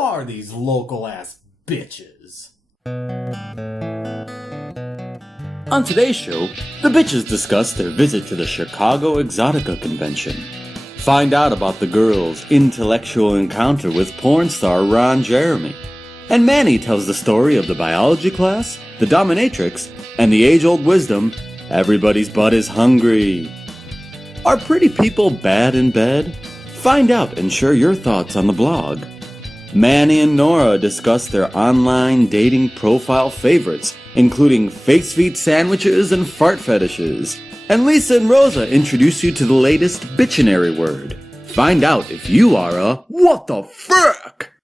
are these local-ass bitches? On today's show, the bitches discuss their visit to the Chicago Exotica Convention. Find out about the girls' intellectual encounter with porn star Ron Jeremy. And Manny tells the story of the biology class, the dominatrix, and the age-old wisdom, everybody's butt is hungry. Are pretty people bad in bed? Find out and share your thoughts on the blog. Manny and Nora discuss their online dating profile favorites, including face feet sandwiches and fart fetishes. And Lisa and Rosa introduce you to the latest bitchionary word. Find out if you are a what the frick?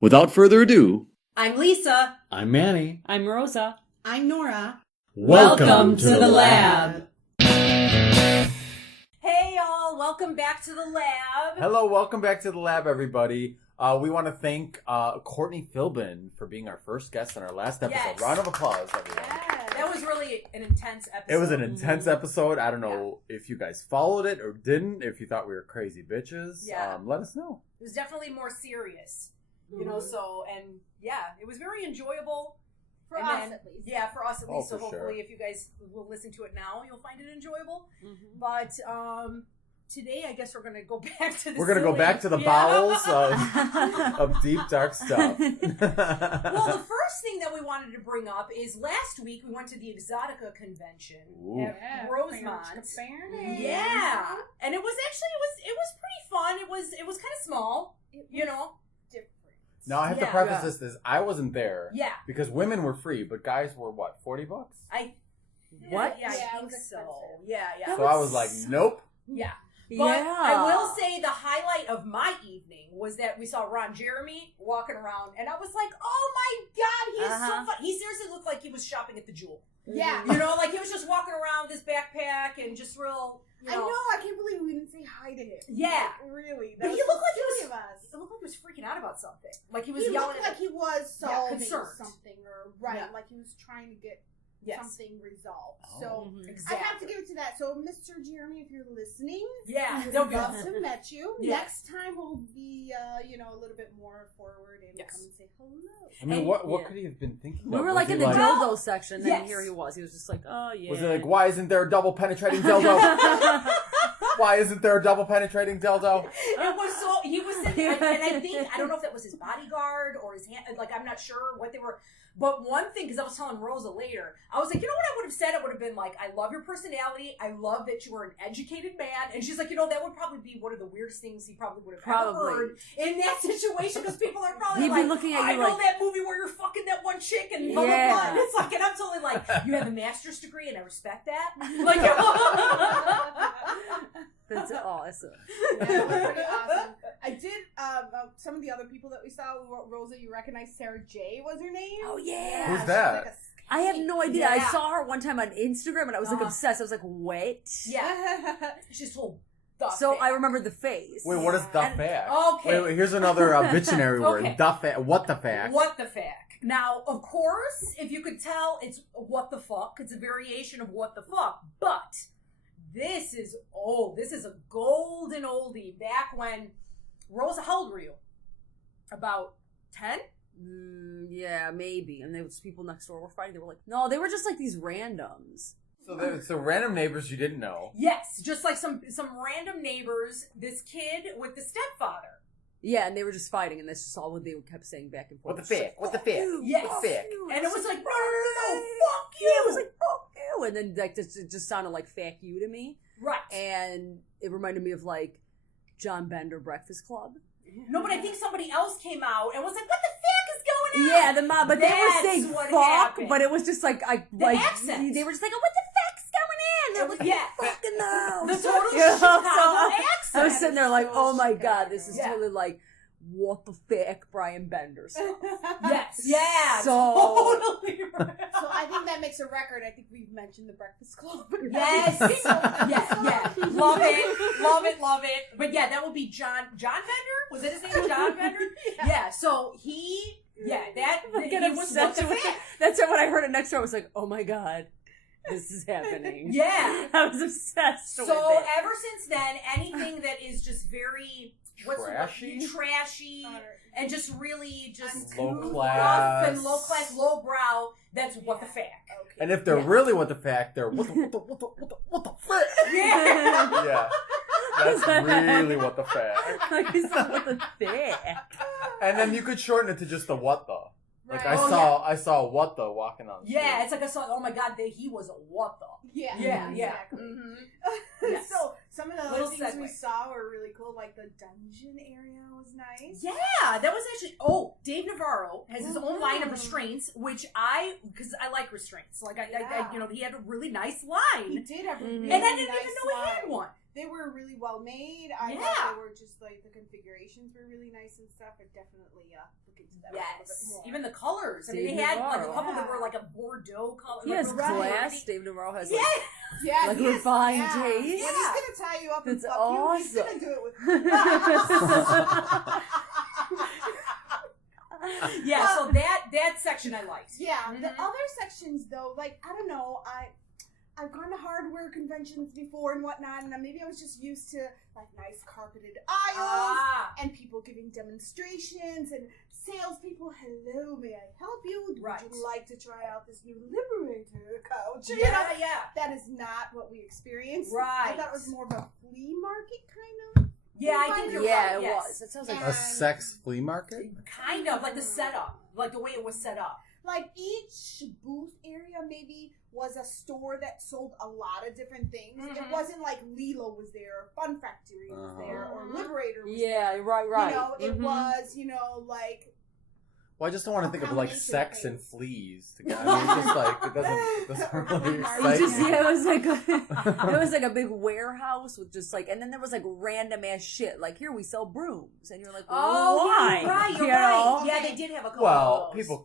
Without further ado, I'm Lisa. I'm Manny. I'm Rosa. I'm Nora. Welcome to the lab. Hey y'all, welcome back to the lab. Hello, welcome back to the lab, everybody. We want to thank Courtney Philbin for being our first guest in our last episode. Yes. Round of applause, everyone. That was really an intense episode. It was an intense episode. I don't know if you guys followed it or didn't. If you thought we were crazy bitches, let us know. It was definitely more serious, you know. So it was very enjoyable For us, at least. Yeah, for us at least. So for hopefully, sure. if you guys will listen to it now, you'll find it enjoyable. Mm-hmm. But today, I guess we're going to go back to the We're going to go back to the bowels of deep, dark stuff. Well, the first thing that we wanted to bring up is last week we went to the Exotica Convention at Rosemont. Yeah, and it was pretty fun. It was kind of small, you know. Now, I have to preface this I wasn't there. Yeah. Because women were free, but guys were what, $40? What? Yeah, I think so. Yeah. So I was like, nope. Yeah. But I will say the highlight of my evening was that we saw Ron Jeremy walking around, and I was like, oh my God, he is so fun. He seriously looked like he was shopping at the Jewel. Yeah. You know, like he was just walking around with his backpack and just real, I know, I can't believe we didn't say hi to him. Yeah. Like, really. But he looked like he was freaking out about something. Like he was yelling. Looked like he was solving concerned. something like he was trying to get something resolved. So exactly. I have to give it to that. So Mr. Jeremy, if you're listening, we would love to have met you. Next time we'll be a little bit more forward and come and say hello. I mean, what could he have been thinking? We were like in the dildo section, and here he was. He was just like, oh yeah. Was it like, why isn't there a double penetrating dildo? Why isn't there a double penetrating dildo? It was so he was sitting, and I think I don't know if that was his bodyguard or his hand. Like I'm not sure what they were. But one thing, because I was telling Rosa later, I was like, you know what I would have said? I would have been like, I love your personality. I love that you were an educated man. And she's like, that would probably be one of the weirdest things he probably would have ever heard in that situation. Because people are probably He'd be looking at you I know that movie where you're fucking that one chick and blah, blah, blah. And it's like, and I'm totally like, you have a master's degree and I respect that. Like, that's awesome. Yeah, it was pretty awesome. I did, some of the other people that we saw, Rosa, you recognize Sarah J was her name? Oh, yeah. Who's that? Like I have no idea. Yeah. I saw her one time on Instagram, and I was like obsessed. I was like, what? Yeah. She's full. So I remember the face. Wait, what is the fact? Okay. Wait, here's another bitchinary word. Okay. The fact. What the fact? What the fact? Now, of course, if you could tell, it's what the fuck. It's a variation of what the fuck. But this is old. This is a golden oldie. Back when Rosa, how old were you? About 10? Yeah, maybe. And there was people next door were fighting. They were like, no, they were just like these randoms. So random neighbors you didn't know. Yes, just like some random neighbors. This kid with the stepfather. Yeah, and they were just fighting, and that's just all what they kept saying back and forth. What the fact? What the fact? Yes. What the fact? And it was like, no, fuck you. Yeah, it was like, fuck you. And then like it just sounded like "fack you" to me. Right. And it reminded me of like John Bender Breakfast Club. No, but I think somebody else came out and was like, what the fuck is going on? Yeah, the mom, but they were saying fuck, happened. but it was just like, accent. They were just like, oh, what the fuck's going on? They're like, fucking no. The total Chicago accent. I was sitting there like, oh my God, this is totally like, what the fuck, Brian Bender stuff. Yes. Yeah. So, totally right. So I think that makes a record. I think we've mentioned the Breakfast Club. Yes. Yeah. Love it. But yeah, that would be John Bender? Was it his name? John Bender? Yeah. So he was what the fact. That's when I heard it next door. I was like, oh my God. This is happening. Yeah. I was obsessed with it. So ever since then, anything that is just very trashy, and just really low rough and class, lowbrow. That's what the FACK. Okay. And if they're really what the FACK, they're what the frick? Yeah. Yeah. That's really what the FACK. Like you said, what the FACK? And then you could shorten it to just the what the. Like Right. I saw what the walking on the street. Yeah, it's like I saw. Oh my God, he was a what the. Yeah. Yeah. Exactly. Mm-hmm. Yes. So some of the other Little things we segue. saw were really cool. Like the dungeon area was nice. Yeah, that was actually. Oh, Dave Navarro has his own line of restraints, which because I like restraints. Like I he had a really nice He line, did have a Mhm. really and I didn't nice even know he had line. one. They were really well made. I Yeah. thought they were just like the configurations were really nice and stuff. I definitely look into that a little bit Yes, more. even the colors. I mean, Dave they had like a Navarro. couple that Yeah. were like a Bordeaux color. He has like, class. Dave Navarro has Yeah. like yeah, like he is- refined yeah. taste. When he's gonna tie you up and That's fuck you, he's awesome. gonna do it with Yeah, so that section I liked. Yeah, the Mhm. other sections though, like I don't know, I've gone to hardware conventions before and whatnot, and maybe I was just used to like nice carpeted aisles and people giving demonstrations and salespeople. Hello, may I help you? Would Right. you like to try out this new Liberator couch? You know, Yeah. that is not what we experienced. Right. I thought it was more of a flea market kind of. Yeah, I think you're yeah, right. it Yes. was. It sounds like And- A sex flea market? Kind of like the setup, like the way it was set up. Like each booth area maybe was a store that sold a lot of different things. It Mhm. wasn't like Lilo was there, or Fun Factory was there, or Liberator was yeah, there. right. You know, it Mhm. was, like Well, I just don't want to think of like combination sex of and things. fleas together. I mean, it's just like it doesn't really It excite just me. it was like it was like a big warehouse with just like, and then there was like random ass shit. Like here we sell brooms, and you're like, Oh, why? you're right. You're You right. know? Yeah, they did have a couple Well, of those. people,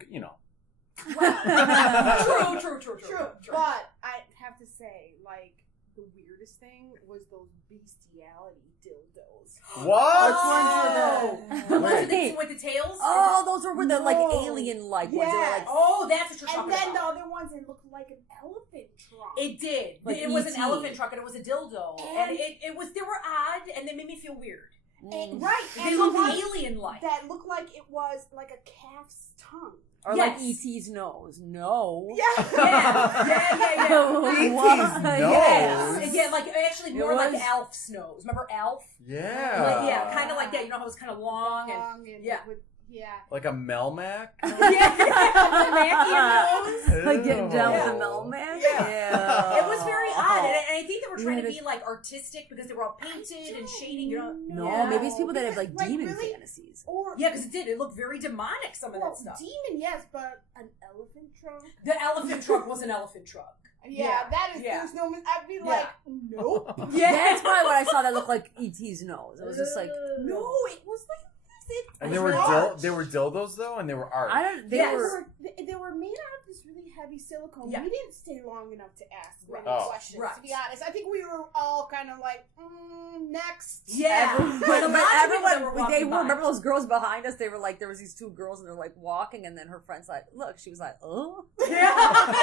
True. But I have to say, like, the weirdest thing was those bestiality dildos. What? Oh, Wait. with the tails. Oh, those were the like No. alien-like ones. They were like, Yes. Oh, that's what you're talking And then the about. other ones, it looked like an elephant trunk. It did. Like it was an E.T. elephant truck and it was a dildo, and And- it was. They were odd, and they made me feel weird. And, right. They And looked one alien-like. that looked like it was like a calf's tongue. or like Yes. ET's nose. No. Yeah. Yeah. E.T.'s Yes. nose? Yeah, like actually It more like was- Alf's nose. Remember Alf? Yeah. Like, yeah, kind of like that. You know how it was kind of long and Long and yeah. yeah. Like a Melmac? Like getting down Yeah. with the Melmac. Yeah. It was very odd, and I think they were trying to Yeah, be like artistic because they were all painted and shading. You know? No, Yeah. maybe it's people that have like Like, demon really? fantasies. Or Yeah, because it did. It looked very demonic. Some of well, that stuff. demon, yes, but an elephant trunk. The elephant truck was an elephant truck. Yeah, Yeah. that is. Yeah. There's no. I'd be Yeah. like, nope. Yeah, That's probably what I saw that looked like ET's nose. It was just like No, it was like this. And It they was were art. they were dildos though, and they were art. I don't. They Yes. were. They were made out of this really heavy silicone. Yeah. We didn't stay long enough to ask many Oh. questions, Right. to be honest. I think we were all kind of like, next. Yeah. Everyone, But a lot of people everyone, that were they walking were, by. remember those girls behind us? They were like, there was these two girls and they're like walking, and then her friend's like, look, she was like, oh. Yeah.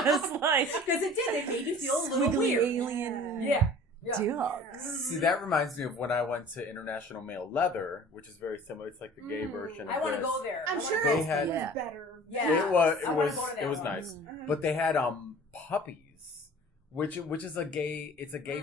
It was like, Because it did. It made you feel a little squiggly weird. alien Yeah. ducks. See, that reminds me of when I went to International Male Leather, which is very similar. It's like the gay version of I want to this. go there. I'm I wanna sure go. They it had- was Yeah. better. Yeah. It was I wanna go to that it was one. nice. Mhm. But they had puppies, which is a gay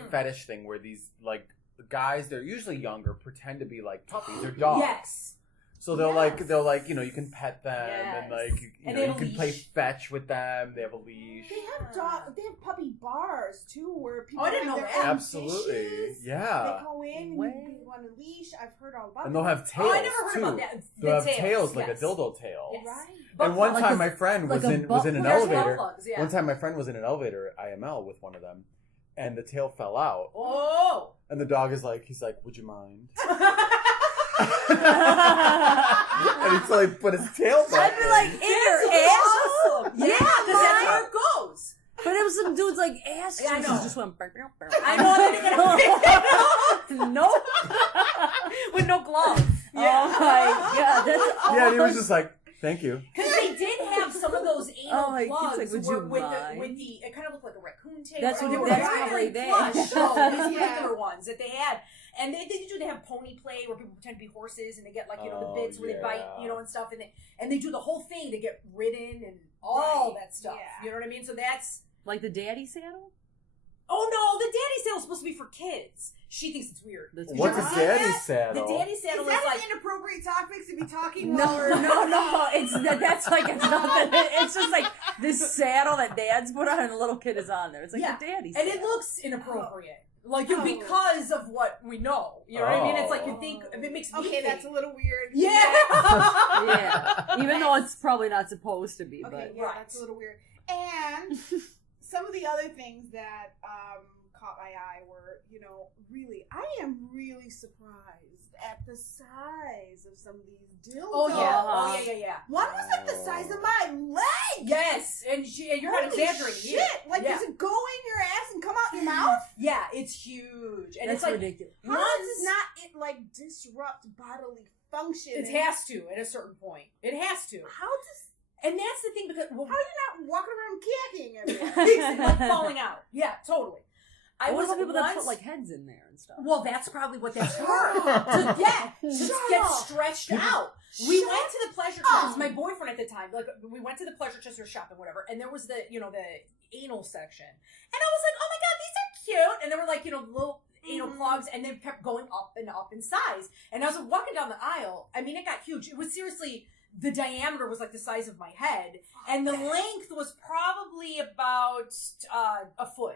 fetish thing where these like guys, they're usually younger, pretend to be like puppies. They're dogs. Yes. So they'll Yes. like you can pet them and Yes. like you And know they you have a can play leash. fetch with them. They have a leash. They have they have puppy bars too, where people Oh, I didn't have know their that. own Absolutely, dishes. yeah. They go in Way. and you want a leash. I've heard all about And they'll that. have tails Oh, I never heard too. about that. They'll have The tails like yes. a dildo tail. Yes. Right. And one Like time a- my friend was like a in butt an Well, there's elevator. butt plugs, yeah. One time my friend was in an elevator at IML with one of them, and the tail fell out. Oh. And the dog is like, he's like, would you mind? I'd And he's like, put his tail back. be like, in your ass? Awesome. Yeah, because that's where it goes. But it was some dude's like ass Yeah, I juices know. just went. I know. They're gonna Nope. with no gloves. Oh my god, that's awesome. Yeah, and he was just like, thank you. Because they did have some of those anal Oh, like, it's plugs like, would where- you with mind? it kind of looked like a raccoon tail. That's and what- they were that's very probably plush. there. So these Yeah. particular ones that they had. And they have pony play where people pretend to be horses and they get like, the bits where they bite, and stuff. And they do the whole thing. They get ridden and all that stuff. Yeah. You know what I mean? So that's... Like the daddy saddle? Oh no, the daddy saddle is supposed to be for kids. She thinks it's weird. What's a daddy saddle? The daddy saddle is like an inappropriate topic to be talking No, about. that's like it's nothing. It's just like this saddle that dads put on and the little kid is on there. It's like the daddy saddle. And it looks inappropriate. Like, because of what we know. You know what I mean? It's like you think, it makes me think. That's a little weird. Yeah. Yeah. Even though it's probably not supposed to be. Okay, but. that's a little weird. And some of the other things that caught my eye were, really, I am really surprised at the size of some of these dildos. Oh, yeah. Yeah. One was like the size of my leg. Yes. And you're not exaggerating. Shit. Like, does it go in your ass and come out your mouth? Yeah, it's huge. And that's it's like, ridiculous. How does not disrupt bodily function? It has to at a certain point. It has to. And that's the thing, because... how are you not walking around kicking everywhere? Like falling out. Yeah, totally. I was people that put like heads in there and stuff. Well, that's probably what that's for. To get stretched out. We went to the pleasure chest. My boyfriend at the time, like, we went to the pleasure chest or shopping, whatever, and there was the anal section. And I was like, oh my God, these are cute. And there were like, little anal plugs, and they kept going up and up in size. And as I was walking down the aisle, I mean, it got huge. It was seriously... The diameter was like the size of my head, and the length was probably about a foot.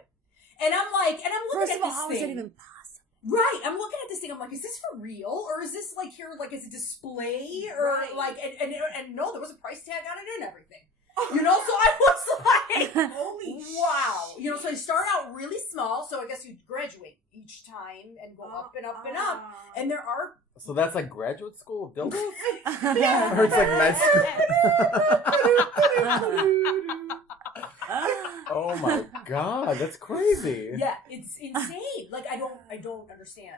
And I'm looking at this thing. How is that even possible? Right, I'm looking at this thing. I'm like, is this for real, or is this like here, like is a display, or like, and no, there was a price tag on it and everything. So I was like, holy wow. So you start out really small, so I guess you graduate each time and go up and up and up. And there are... So that's like graduate school of dildos? Yeah. Or it's like med school? Oh my God, that's crazy. Yeah, it's insane. Like, I don't understand.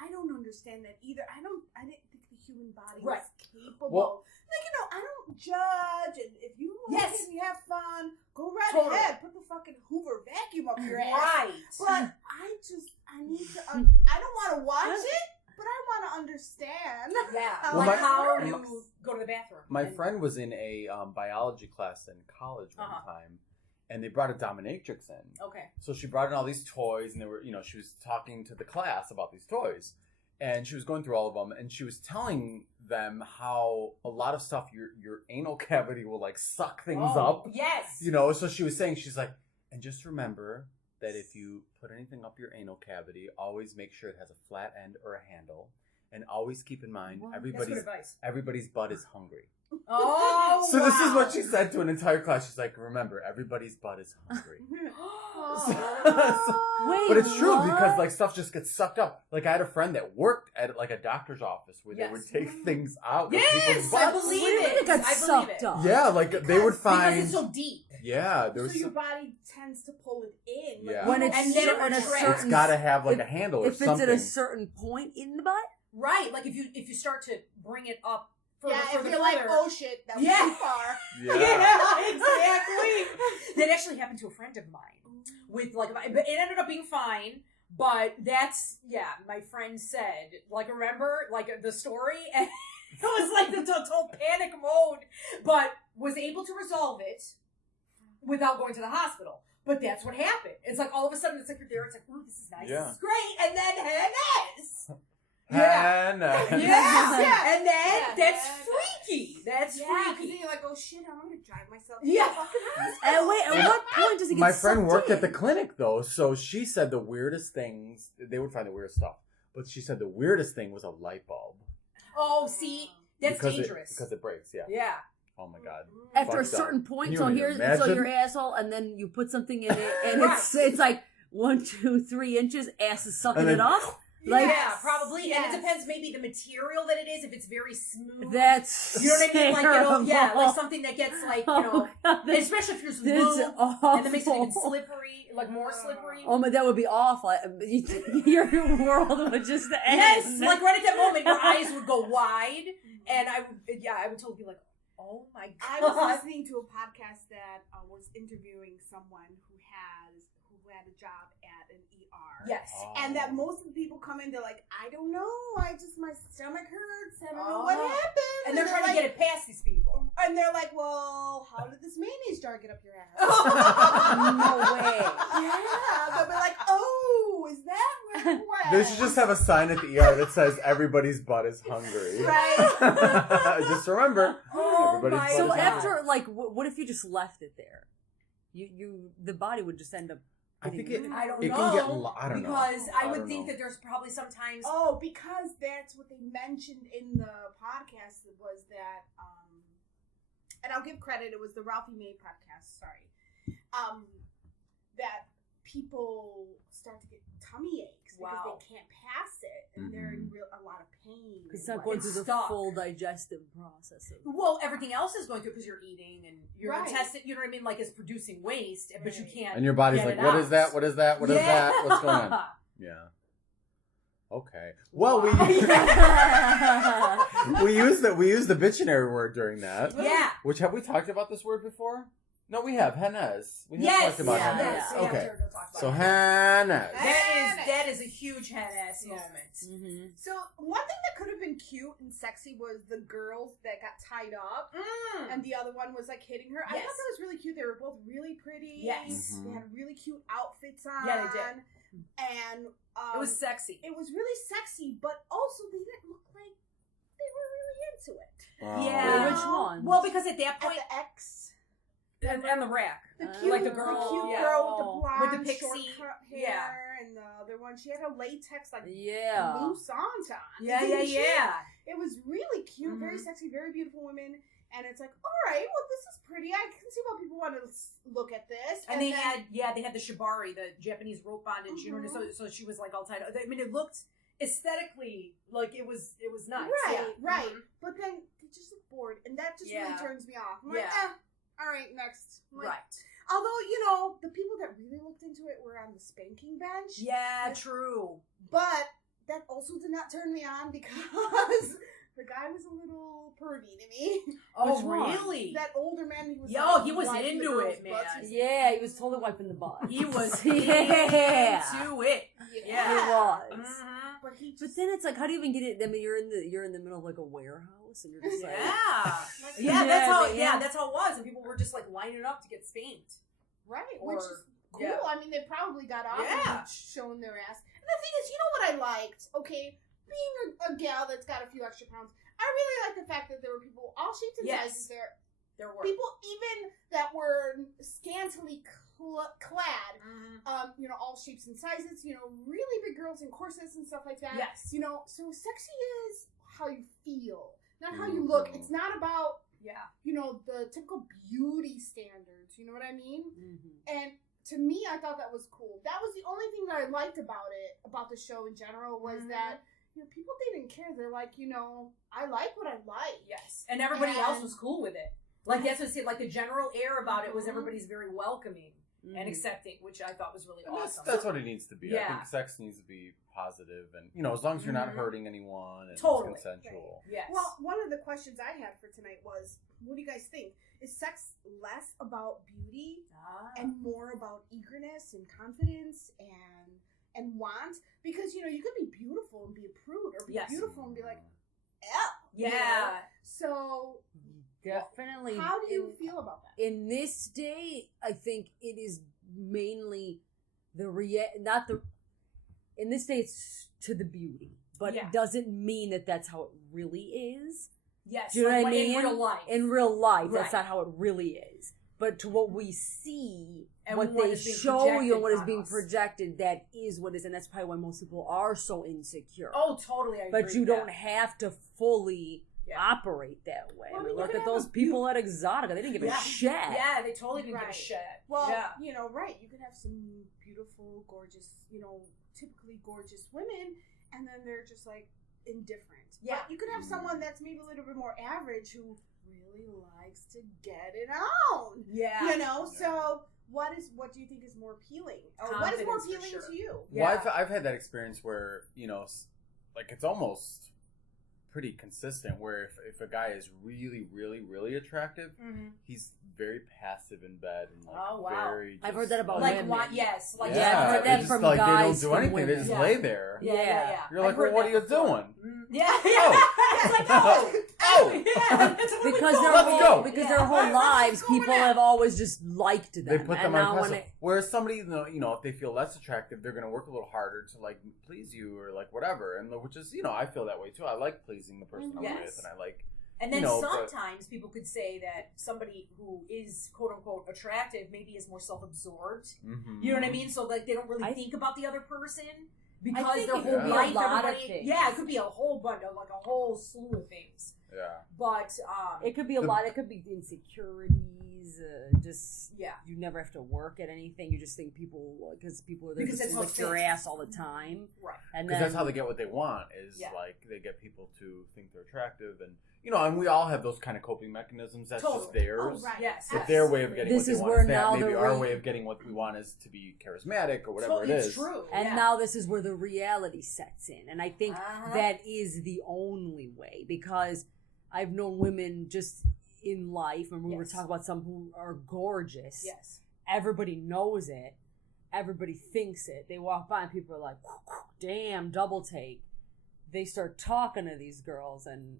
I don't understand that either. I didn't think the human body Right. was capable. Well, I don't judge, and if you want Yes. to have fun, go right Totally. ahead. Put the fucking Hoover vacuum up your ass. Right. But I need to, I don't want to watch it, but I want to understand. Yeah. Well, Like, how my- you go to the bathroom. My friend was in a biology class in college one time, and they brought a dominatrix in. Okay. So she brought in all these toys, and they were, she was talking to the class about these toys. And she was going through all of them, and she was telling them how a lot of stuff, your anal cavity will, like, suck things up. Yes. So she was saying, she's like, and just remember that if you put anything up your anal cavity, always make sure it has a flat end or a handle. And always keep in mind, That's good advice. everybody's butt is hungry. Oh, So this is what she said to an entire class. She's like, remember, everybody's butt is hungry. Wait, But it's true what? because like stuff just gets sucked up. Like I had a friend that worked at like a doctor's office where they would take things out. Of people's Yes, I butts. believe What do you mean it. it got I believe sucked it. up? Yeah, like they would find. Because it's so deep. Yeah, there So was. your Some, body tends to pull it in. Yeah. When it's And then it at a retracts. it's certain, got to have like a handle or if it's something. at a certain point in the butt. Right. Like if you start to bring it up further, Yeah, further, if you're like, further. oh shit, that was Yeah. too far. Yeah. Exactly. That actually happened to a friend of mine. With like, it ended up being fine. But that's, my friend said, like, remember, like, the story? And it was like the total panic mode, but was able to resolve it without going to the hospital. But that's what happened. It's like, all of a sudden, it's like, you're there, it's like, ooh, this is nice, Yeah. this is great, and then Hannah's. Hannah. Yeah. And then, Yeah. that's freaky. That's Yeah, because freaky. then you're like, oh shit, I'm going to drive myself to Yeah. the fucking hospital. And wait, at what point does it get My friend sucked worked in? at the clinic though, so she said the weirdest things. They would find the weirdest stuff, but she said the weirdest thing was a light bulb. Oh, see, that's because dangerous. because it breaks. Yeah. Yeah. Oh my God. After a Fucked up. certain point, Can so you here's imagine? your asshole, and then you put something in it, and Right. it's like 1, 2, 3 inches. Ass is sucking And then- it up. Like yeah, probably. Yes. And it depends maybe the material that it is, if it's very smooth. that's You know what I mean? Like, terrible. like something that gets like, Oh, God, that's especially if you're that's lube, awful. and that makes it even slippery, like more slippery. Oh my, that would be awful. Your world would just end. Yes, like right at that moment, your eyes would go wide, and I would totally be like, oh my I God. was listening to a podcast that was interviewing someone who had a job at an are. Yes. And that most of the people come in, they're like, I don't know, my stomach hurts, I don't know what happened. And they're trying to get it past these people. And they're like, well, how did this mayonnaise jar get up your ass? No way. Yeah, they'll be like, oh, is that where? They should just have a sign at the ER that says everybody's butt is hungry. Right. Just remember, everybody's butt So is hungry. after, like, what if you just left it there? The body would just end up. I think it. I don't it know. can get. I don't know. Because I would don't think know. that there's probably sometimes. Oh, because that's what they mentioned in the podcast was that, and I'll give credit, it was the Ralphie May podcast, sorry, that people start to get tummy aches because they can't pass it and they're in a lot of pain. It's not going through the full digestive process. Well, everything else is going through because you're eating and your Right. intestine, you know what I mean? Like it's producing waste, but you can't. And your body's get like, it what out. is that? What is that? What is that? What's going on? Yeah. Okay. Well, we use the bitchinary word during that. Yeah. Which, have we talked about this word before? No, we have. Hennes. We have Yes. talked about Yeah. hennes. Yes. Yeah. Okay. We'll talk about So it. hennes. That is a huge head ass moment. Mm-hmm. So one thing that could have been cute and sexy was the girls that got tied up, and the other one was like hitting her. I Yes. thought that was really cute. They were both really pretty. Yes. They had really cute outfits on. Yeah, they did. And It was sexy. it was really sexy, but also they didn't look like they were really into it. Yeah. Which one? Well, because at that At point, the X, and the rack. the cute, like the girl, cute yeah. girl with the blonde, With the pixie, short cut hair, yeah. and the other one, she had a latex like Yeah. loose on. Yeah, Didn't she? yeah. It was really cute, very sexy, very beautiful women. And it's like, all right, well, this is pretty. I can see why people want to look at this. And they had the shibari, the Japanese rope bondage. You know, so she was like all tied up. I mean, it looked aesthetically like it was nice. right, Yeah. right. Mhm. But then they just look bored, and that just really Yeah. turns me off. I'm like, Yeah. all right, next. I'm like, Right. Although, you know, the people that really looked into it were on the spanking bench. Yeah, true. But that also did not turn me on because the guy was a little pervy to me. Oh, Which one? really? That older man, he was He was wiping the into girls' it, man. butts. He was- Yeah, he was totally wiping the butt. He was Yeah. into it. He was. Mhm. But he But just, then it's like, how do you even get it? I mean, you're in the middle of like a warehouse, and you're just like, Yeah. Yeah, That's how it was. And people were just like lining up to get spanked. right, Or- which is cool. yeah. I mean, they probably got off Yeah. and showing their ass. And the thing is, you know what I liked? Okay, being a gal that's got a few extra pounds, I really like the fact that there were people all shapes and Yes. sizes there. There were. People even that were scantily clad, Mhm. you know, all shapes and sizes, you know, really big girls in corsets and stuff like that. Yes. You know, so sexy is how you feel, not how you look. It's not about, Yeah. you know, the typical beauty standards. You know what I mean? Mhm. And to me, I thought that was cool. That was the only thing that I liked about it, about the show in general, was that, you know, people didn't care. They're like, you know, I like what I like. Yes. And everybody else And- was cool with it. Like that's what I said. Like the general air about it was everybody's very welcoming and accepting, which I thought was really And awesome. that's what it needs to be. I Yeah. think sex needs to be positive, and you know, as long as you're not hurting anyone and Totally. it's consensual. Yes. Well, one of the questions I had for tonight was, what do you guys think? Is sex less about beauty and more about eagerness and confidence and want? Because, you know, you could be beautiful and be a prude, or be Yes. beautiful and be like, yeah. So Definitely. how do you feel about that? In this day, I think it is mainly in this day it's to the beauty, but Yeah. it doesn't mean that that's how it really is. Yes. Do you know like what I mean? In real life. In real life, that's Right. not how it really is. But to what we see, And what what they is being show you and what is projected being on us. projected, that is what is, and that's probably why most people are so insecure. Oh, totally. I agree but you with don't that. have to fully Yeah. operate that way. Well, I mean, you look can at have those a people at Exotica. They didn't give Yeah. a shit. Yeah, they totally didn't give a Right. shit. Well, yeah. you know, right. You can have some beautiful, gorgeous, you know, typically gorgeous women, and then they're just like indifferent. Yeah. But you could have someone that's maybe a little bit more average who really likes to get it on. Yeah. You know, so what do you think is more appealing? Or what is more Confidence, for appealing sure. to you? Yeah. Well, I've had that experience where, you know, like it's almost pretty consistent. Where if a guy is really, really, really attractive, he's very passive in bed and very. Just, I've heard that about like women. I've heard that they just, from like, guys, they don't do from anything. women. They just lay there. Yeah. You're like, well, what are you doing? Yeah. It's like, oh. Because their whole lives, people have always just liked them. They put them on pedestal. Whereas somebody, you know, if they feel less attractive, they're going to work a little harder to like please you or like whatever. And which is, you know, I feel that way too. I like pleasing the person I'm with, and I like. And then sometimes people could say that somebody who is quote unquote attractive maybe is more self-absorbed. You know what I mean? So like they don't really think about the other person. Because their whole life, it could be a whole bunch of like a whole slew of things. Yeah, but it could be a lot. It could be insecurities. You never have to work at anything. You just think people are there to lick your ass all the time, right? And because that's how they get what they want. Is like they get people to think they're attractive and. You know, and we all have those kind of coping mechanisms. That's just theirs. Oh, right. Yes. But their way of getting what they want is that. Maybe our way of getting what we want is to be charismatic or whatever it is. It's true. And now this is where the reality sets in. And I think that is the only way. Because I've known women just in life, and we were talking about some who are gorgeous. Yes. Everybody knows it. Everybody thinks it. They walk by and people are like, damn, double take. They start talking to these girls and...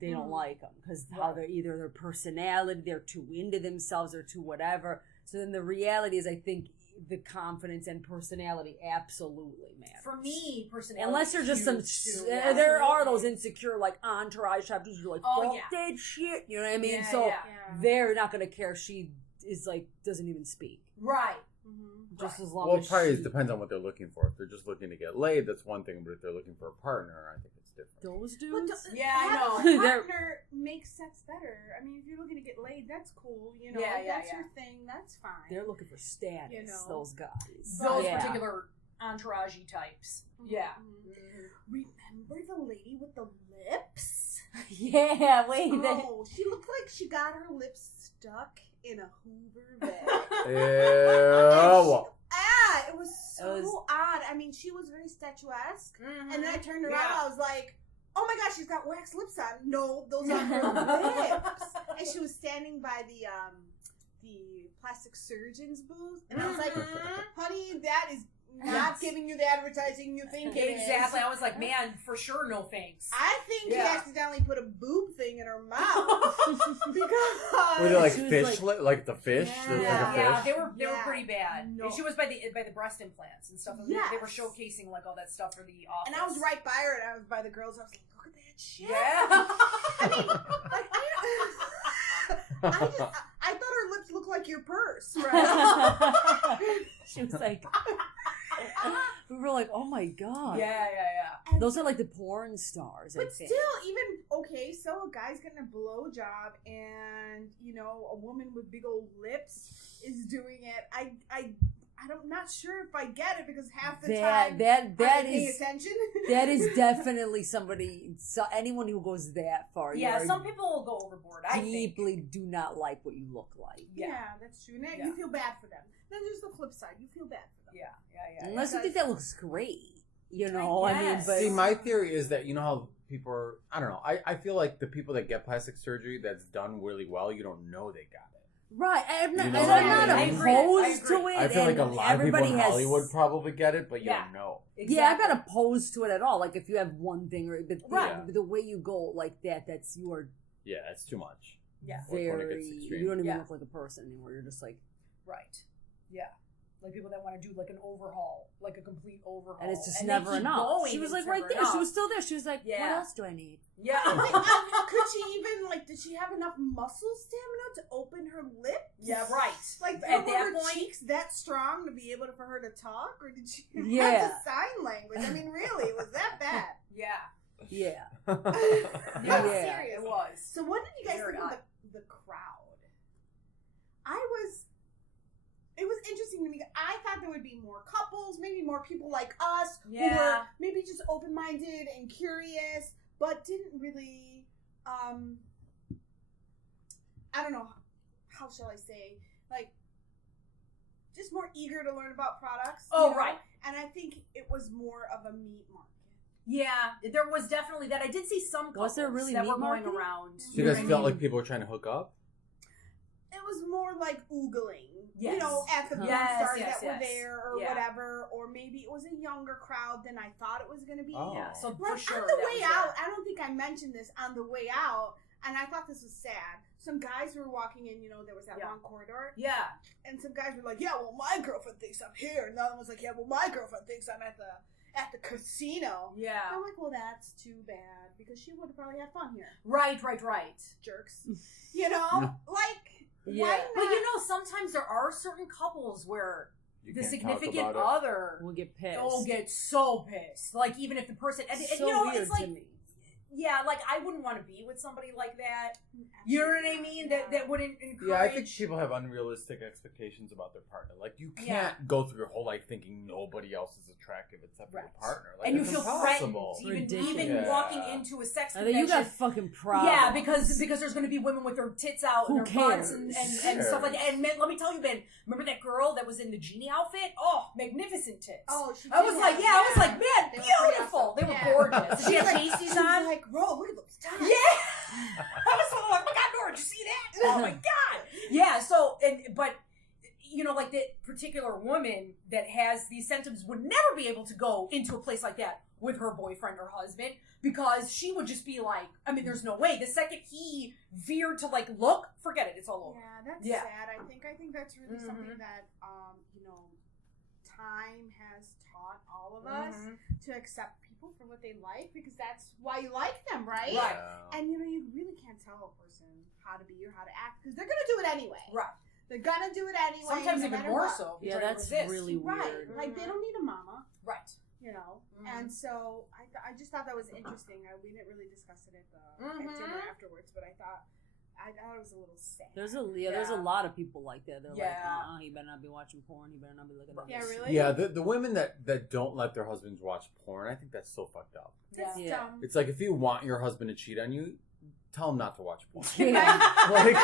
they don't like them because how they're either their personality, they're too into themselves or too whatever. So then the reality is, I think the confidence and personality absolutely matter. For me, personality. Unless you're just there are those insecure like entourage type dudes who are like, that shit. You know what I mean? They're not going to care if she is like doesn't even speak. Right. Just as long as it probably depends on what they're looking for. If they're just looking to get laid, that's one thing. But if they're looking for a partner, I think it's different. Those dudes? I know. A partner makes sex better. I mean, if you're looking to get laid, that's cool. You know, that's your thing. That's fine. They're looking for status. You know, those guys. Those particular entourage types. Yeah. Remember the lady with the lips? Yeah. Wait. Oh, she looked like she got her lips stuck in a Hoover bag. It was so odd. I mean, she was very statuesque. And then I turned around, I was like, oh my gosh, she's got wax lips on. No, those are her lips. And she was standing by the plastic surgeon's booth. And I was like, honey, that is not giving you the advertising you think it is. Exactly. I was like, man, for sure, no thanks. I think she accidentally put a boob thing in her mouth. Because were they like fish, like the fish? Yeah, they were pretty bad. No. And she was by the breast implants and stuff. Yes. They were showcasing like all that stuff for the office. And I was right by her, and I was by the girls. I was like, look at that shit. Yeah. I mean, like, I thought her lips looked like your purse, right? She was like, we were like, oh my god. Yeah. And those are like the porn stars. But still, even so a guy's getting a blowjob, and you know, a woman with big old lips is doing it. I'm not sure if I get it because half the time I'm paying attention. That is definitely somebody. So anyone who goes that far, some people will go overboard. I deeply do not like what you look like. Yeah, that's true. Now you feel bad for them. Then there's the flip side. You feel bad for them. Yeah. Unless you think that looks great, you know. I mean, but see, my theory is that you know how people are. I don't know. I feel like the people that get plastic surgery that's done really well, you don't know they got it. Right, I'm not opposed to it. I feel like a lot of people in Hollywood probably get it, but you don't know. Exactly. Yeah, I'm not opposed to it at all. Like if you have one thing, the way you go like that, that's your. Yeah, that's too much. Yeah, you don't even look like a person anymore. You're just like. Right. Yeah. Like people that want to do like an overhaul, like a complete overhaul. And it's just never enough. She was like right there. She was still there. She was like, what else do I need? Yeah. Could she even, did she have enough muscle stamina to open her lips? Yeah, right. Like, at were that her point, cheeks that strong to be able for her to talk? Or did she have the sign language? I mean, really, was that bad? Yeah. Serious. It was. So what did you guys think of the crowd? It was interesting to me. I thought there would be more couples, maybe more people like us who were maybe just open-minded and curious, but didn't really, I don't know, how shall I say, like, just more eager to learn about products. Oh, right. And I think it was more of a meat market. Yeah, there was definitely that. I did see some couples Was there really that meat were going marketing? around. So you guys felt like people were trying to hook up? It was more like oogling, Yes. you know, at the porn Yes, stars yes, that were yes. there or Yeah. whatever, or maybe it was a younger crowd than I thought it was going to be. Oh. Yeah, so for Like sure. on the that way was out, there. I don't think I mentioned this on the way out, and I thought this was sad. Some guys were walking in, you know, there was that Yeah. long corridor, Yeah. and some guys were like, "Yeah, well, my girlfriend thinks I'm here," and the other one was like, "Yeah, well, my girlfriend thinks I'm at the casino." And Yeah. I'm like, well, that's too bad because she would have probably had fun here, Right. jerks. You know, like. Yeah. Why not? But you know, sometimes there are certain couples where You the can't significant talk about other We'll get pissed. will get so pissed. Like even if the person, and so you know, weird it's like, to me. yeah, like I wouldn't want to be with somebody like that. You know what I mean? That wouldn't encourage. Yeah, I think people have unrealistic expectations about their partner. Like, you can't Yeah. go through your whole life thinking nobody else is attractive except for your Right. partner. Like, and you it's feel impossible. threatened, Ridiculous. even Yeah. walking into a sex I think you convention. got fucking problems. Yeah, because there's going to be women with their tits out Who and their butts cares? and stuff like that. And man, let me tell you, Ben, remember that girl that was in the genie outfit? Oh, magnificent tits. Oh, she I was did like, have- I was like, man, They were pretty beautiful. awesome. They were Yeah. gorgeous. She had pasties She's on. like, "Bro, look at those ties." Yeah. I was sort of like, oh my God, Nora, did you see that? Oh my God. Yeah, so, but, you know, like that particular woman that has these symptoms would never be able to go into a place like that with her boyfriend or husband because she would just be like, I mean, there's no way. The second he veered to like, look, forget it, it's all over. Yeah, that's Yeah. sad. I think that's really something Mhm. that you know, time has taught all of us Mhm. to accept people for what they like because that's why you like them, right? Right. Yeah. And you know, you really can't tell a person how to be or how to act because they're gonna do it anyway. Right. They're gonna do it anyway. Sometimes no even matter more what. so. Yeah, trying to that's resist. really Right. weird. Like they don't need a mama, Right. you know. Mhm. And so I just thought that was interesting. We didn't really discuss it at Mhm. dinner afterwards, but I thought it was a little sad. There's a lot of people like that. They're Yeah. like, he better not be watching porn. He better not be looking at Yeah, this. really? Yeah, the women that don't let their husbands watch porn, I think that's so fucked up. That's Yeah. dumb. It's like, if you want your husband to cheat on you, tell him not to watch porn. Yeah. Like,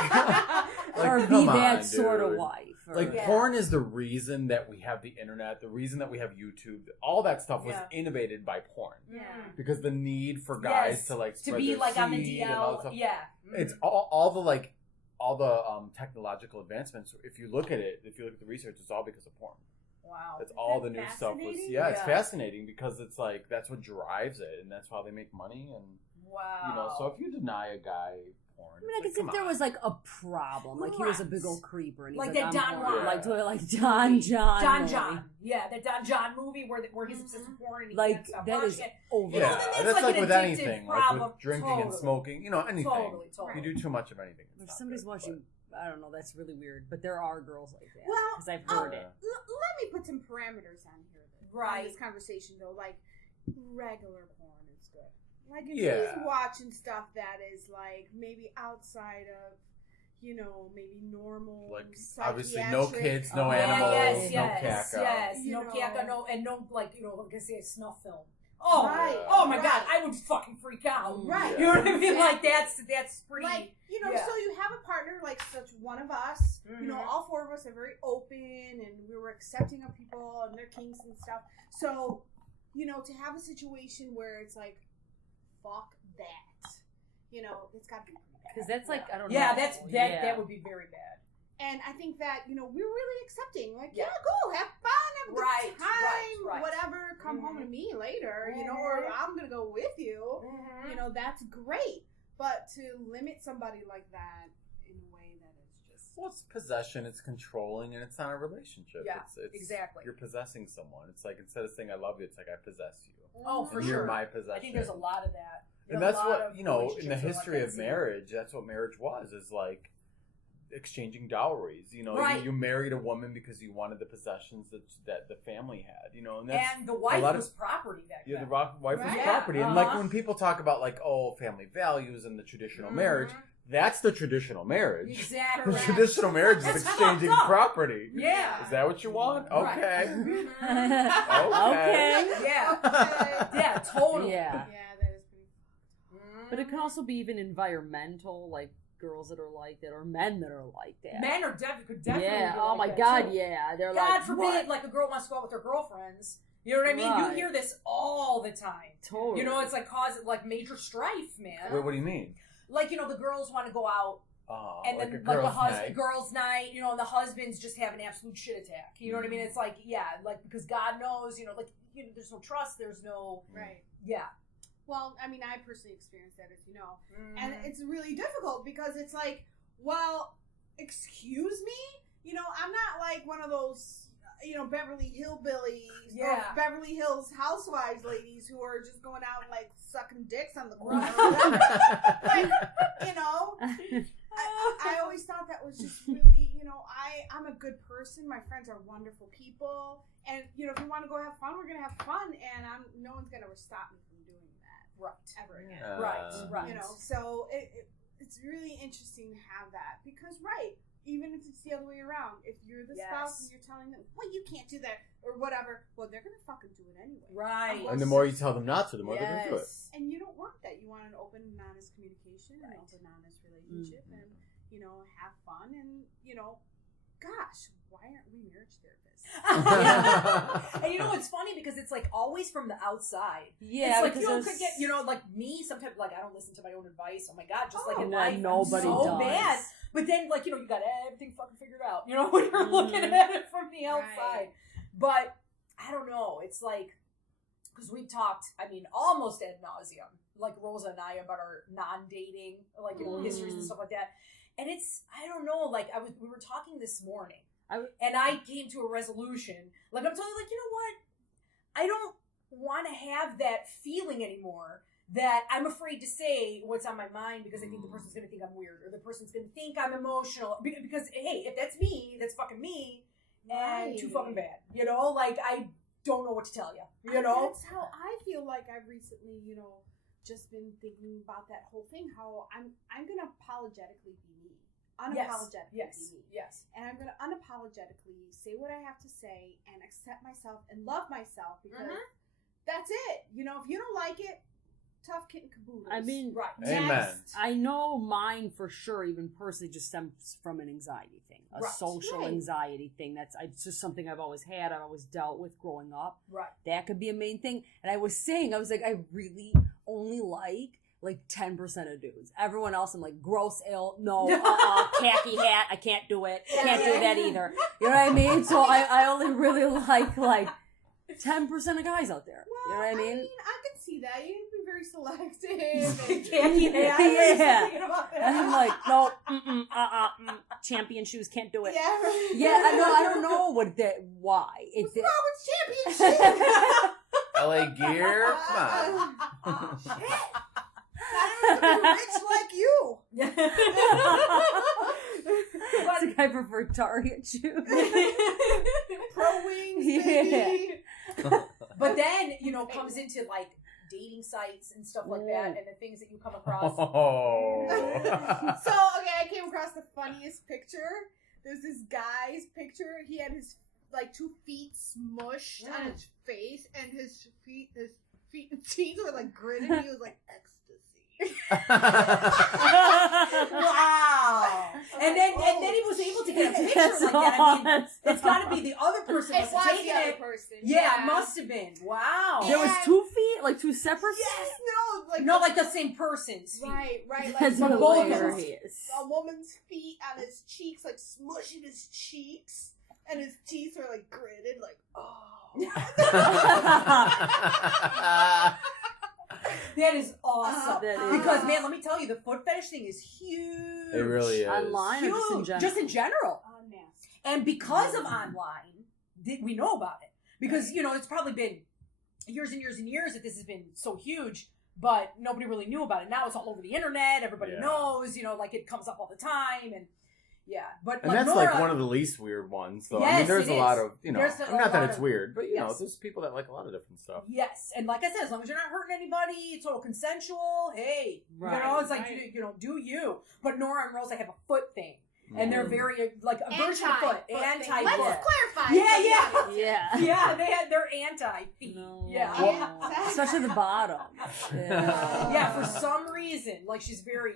Or be come that on, sort of dude. wife. Or, Like, Yeah. porn is the reason that we have the internet, the reason that we have YouTube. All that stuff was Yeah. innovated by porn. Yeah. Because the need for guys Yes. to like To spread be their like on the seed and all that DL. stuff. Yeah. It's all the technological advancements. If you look at the research, it's all because of porn. Wow. That's all the that new stuff was. fascinating? Yeah, it's Yeah. fascinating because it's like that's what drives it, and that's how they make money. And Wow. so if you deny a guy porn, I mean, I guess it's like, if there come was like a problem, like he was a Right. big old creeper, and he's Like like, that I'm Don horny. Juan. like Don John, Don movie. John. Yeah, that Don John movie where he's obsessed with porn and he Like can't stop that is watching it. over. You know, yeah, then that's that's like like an with addictive anything, like problem. with drinking and Totally. smoking. Anything. Totally. You do too much of anything. it's If not somebody's good, watching, I don't know, that's really weird. But there are girls like that Well, because I've but- heard Yeah. it. Let me put some parameters on here. Right. On this conversation, though, like regular porn is good. Like if Yeah. he's watching stuff that is like maybe outside of, you know, maybe normal. Like, obviously, no psychiatric- kids, no Oh, animals, yes, no yes, caca. yes, You no know. caca, no, and no, like, you know, like I say, a snuff film. Oh, Right, oh my right. God, I would fucking freak out. Right. You know what I mean? Like that's pretty. Like, you know, yeah. so you have a partner like such one of us, you know, Mhm. all four of us are very open and we were accepting of people and their kinks and stuff. So, you know, to have a situation where it's like, fuck that, you know, it's got to be pretty bad. Because that's like, I don't know. yeah, Yeah. that would be very bad. And I think that, you know, we're really accepting. Like, Yeah. yeah, go, have fun, have a good Right, time, right. whatever, come home to Mhm. me later, you know, or I'm going to go with you. Mm-hmm. You know, that's great. But to limit somebody like that in a way that is just... Well, it's possession, it's controlling, and it's not a relationship. Yeah, it's exactly. You're possessing someone. It's like, instead of saying I love you, it's like I possess you. Oh, for And sure. You're my possession. I think there's a lot of that. And There's that's a lot what, of you know, in the relationships that are history like of that. marriage, that's what marriage was, is like exchanging dowries. You know, Right. you married a woman because you wanted the possessions that the family had, you know, and that's And the wife lot of- was property back yeah, then. the wife was Right. property. And Yeah, like when people talk about like, oh, family values and the traditional Mhm. marriage, that's the traditional marriage. Exactly. The traditional marriage is That's exchanging fucked up. property. Yeah. Is that what you want? Right. Okay. Okay. Yeah. Yeah, totally. Yeah. Yeah, that is pretty... Mhm. But it can also be even environmental, like girls that are like that, or men that are like that. Men are could definitely yeah. be Oh like my that, God. too. Yeah. They're God like, forbid, what? like a girl wants to go out with her girlfriends, You know what I mean? Right. You hear this all the time. Totally. You know, it's like causing like major strife, man. Wait, what do you mean? Like, you know, the girls want to go out and like then a like the girls' night. girls' night, you know, and the husbands just have an absolute shit attack. You know what I mean? It's like, yeah, like because God knows, you know, like there's no trust, there's no Right. yeah. Well, I mean, I personally experienced that, as you know. Mm-hmm. And it's really difficult because it's like, well, excuse me? You know, I'm not like one of those, you know, Beverly Hillbillies or Beverly Hills housewives ladies who are just going out and like sucking dicks on the corner. Like, you know, I always thought that was just really, you know, I'm a good person. My friends are wonderful people. And, you know, if we want to go have fun, we're going to have fun. And no one's going to stop me from doing that. Right. Ever again. Right. You know, so it's really interesting to have that because, even if it's the other way around, if you're the spouse and you're telling them, well, you can't do that or whatever, well, they're going to fucking do it anyway. Right. And the more you tell them not to, the more they're going to do it. And you don't want that. You want an open and honest communication, an open and honest relationship, and, you know, have fun. And, you know, gosh, why aren't we marriage therapists? And you know what's funny because it's like always from the outside. Yeah, it's like you could get, you know, like me sometimes like I don't listen to my own advice. Oh my god, just like in life, nobody I'm so does. bad. But then like you know you got everything fucking figured out. You know when you're looking at it from the outside. But I don't know. It's like because we've talked. I mean, almost ad nauseum. Like Rosa and I about our non-dating, like you know, histories and stuff like that. And it's I don't know. Like we were talking this morning. And I came to a resolution. Like, I'm telling you, like, you know what? I don't want to have that feeling anymore that I'm afraid to say what's on my mind because I think the person's going to think I'm weird or the person's going to think I'm emotional. Because, hey, if that's me, that's fucking me. And too fucking bad. You know? Like, I don't know what to tell you. You know? That's how I feel like I've recently, you know, just been thinking about that whole thing. How I'm going to apologetically be me. Unapologetically be me. Yes. And I'm going to unapologetically say what I have to say and accept myself and love myself because that's it. You know, if you don't like it, tough kitten caboodles. I mean, Amen. I know mine for sure, even personally, just stems from an anxiety thing, a social anxiety thing. It's just something I've always had. I've always dealt with growing up. Right. That could be a main thing. And I was like, I really only like 10% of dudes. Everyone else, I'm like, gross, ill, no, khaki hat, I can't do it. Can't do that either. You know what I mean? So I only really like 10% of guys out there. Well, you know what I mean? I can see that. You can be very selective. Khaki hat. I'm like, no, champion shoes, can't do it. Yeah, right. Yeah, I don't know why. What's wrong with champion shoes? LA Gear? Come on. Shit. I don't want to be rich like you. But I prefer Target shoes. Pro wings, baby. But then, you know, comes into like dating sites and stuff like that and the things that you come across. So, okay, I came across the funniest picture. There's this guy's picture. He had his like 2 feet smushed on his face and his feet and teeth were like gritted. He was like, ecstasy. Wow. And then he was able to get a picture like that. I mean, it's got to be the other person. It was the other person. Yeah, it must have been. Wow. There was 2 feet, like 2 separate feet? Yes, no, like the same person's feet. Right. Like That's a hilarious. woman's feet on his cheeks, like smushing his cheeks, and his teeth are like gritted, like That is awesome. Because man, let me tell you, the foot fetish thing is huge. It really is. Online or just in general. And because of online, we know about it. Because, you know, it's probably been years and years and years that this has been so huge, but nobody really knew about it. Now it's all over the internet. Everybody knows, you know, like it comes up all the time. And but and like that's Nora, like one of the least weird ones, though. Yes, I mean, there's a lot of, you know, not that it's of, weird, but, you know, there's people that like a lot of different stuff. Yes, and like I said, as long as you're not hurting anybody, it's all consensual, hey, you know, it's like, you know, do you. But Nora and Rosa have a foot thing. And they're very, like, a version of foot. Anti-foot. Let's clarify. Yeah, they're anti-feet. No. Yeah. Especially the bottom. Yeah, for some reason. Like, she's very,